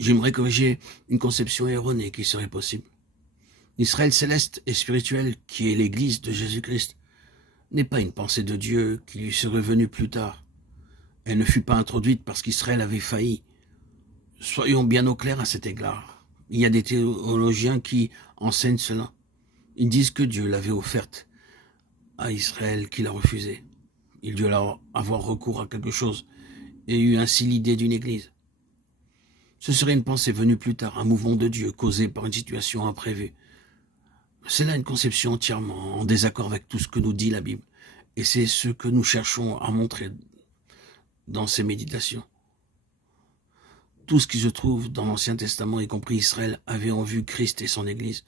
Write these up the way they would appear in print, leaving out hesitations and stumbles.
J'aimerais corriger une conception erronée qui serait possible. L'Israël céleste et spirituel, qui est l'Église de Jésus-Christ, n'est pas une pensée de Dieu qui lui serait venue plus tard. Elle ne fut pas introduite parce qu'Israël avait failli. Soyons bien au clair à cet égard. Il y a des théologiens qui enseignent cela. Ils disent que Dieu l'avait offerte à Israël qu'il a refusé. Il dut alors avoir recours à quelque chose et eut ainsi l'idée d'une église. Ce serait une pensée venue plus tard, un mouvement de Dieu causé par une situation imprévue. C'est là une conception entièrement en désaccord avec tout ce que nous dit la Bible. Et c'est ce que nous cherchons à montrer dans ces méditations. Tout ce qui se trouve dans l'Ancien Testament, y compris Israël, avait en vue Christ et son Église.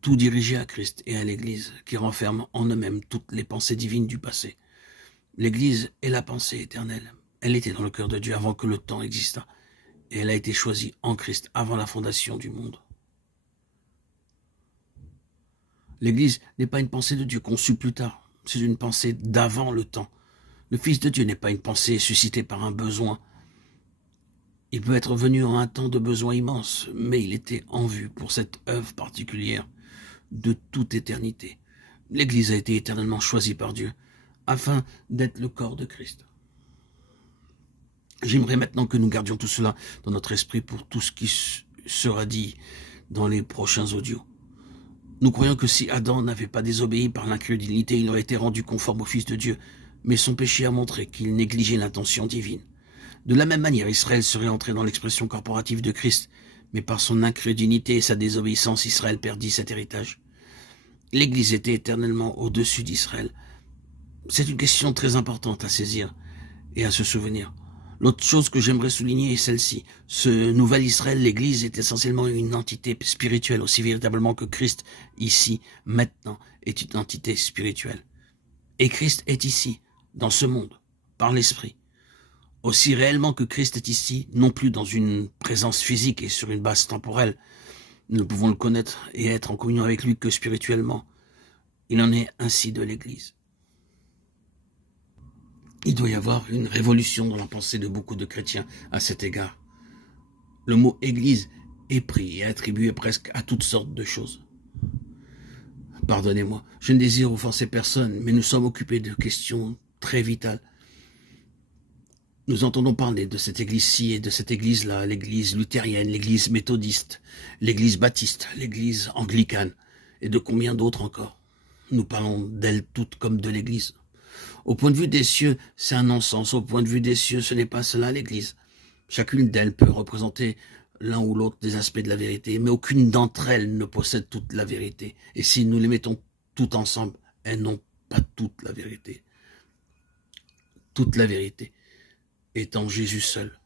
Tout dirigé à Christ et à l'Église, qui renferme en eux-mêmes toutes les pensées divines du passé. L'Église est la pensée éternelle. Elle était dans le cœur de Dieu avant que le temps existât. Et elle a été choisie en Christ avant la fondation du monde. L'Église n'est pas une pensée de Dieu conçue plus tard. C'est une pensée d'avant le temps. Le Fils de Dieu n'est pas une pensée suscitée par un besoin. Il peut être venu en un temps de besoin immense, mais il était en vue pour cette œuvre particulière de toute éternité. L'Église a été éternellement choisie par Dieu afin d'être le corps de Christ. J'aimerais maintenant que nous gardions tout cela dans notre esprit pour tout ce qui sera dit dans les prochains audios. Nous croyons que si Adam n'avait pas désobéi par l'incrédulité, il aurait été rendu conforme au Fils de Dieu, mais son péché a montré qu'il négligeait l'intention divine. De la même manière, Israël serait entré dans l'expression corporative de Christ, mais par son incrédulité et sa désobéissance, Israël perdit cet héritage. L'Église était éternellement au-dessus d'Israël. C'est une question très importante à saisir et à se souvenir. L'autre chose que j'aimerais souligner est celle-ci. Ce nouvel Israël, l'Église, est essentiellement une entité spirituelle, aussi véritablement que Christ, ici, maintenant, est une entité spirituelle. Et Christ est ici, dans ce monde, par l'Esprit. Aussi réellement que Christ est ici, non plus dans une présence physique et sur une base temporelle. Nous ne pouvons le connaître et être en communion avec lui que spirituellement. Il en est ainsi de l'Église. Il doit y avoir une révolution dans la pensée de beaucoup de chrétiens à cet égard. Le mot Église est pris et attribué presque à toutes sortes de choses. Pardonnez-moi, je ne désire offenser personne, mais nous sommes occupés de questions très vitales. Nous entendons parler de cette église-ci et de cette église-là, l'église luthérienne, l'église méthodiste, l'église baptiste, l'église anglicane, et de combien d'autres encore. Nous parlons d'elles toutes comme de l'église. Au point de vue des cieux, c'est un non-sens. Au point de vue des cieux, ce n'est pas cela l'église. Chacune d'elles peut représenter l'un ou l'autre des aspects de la vérité, mais aucune d'entre elles ne possède toute la vérité. Et si nous les mettons toutes ensemble, elles n'ont pas toute la vérité. Toute la vérité est en Jésus seul.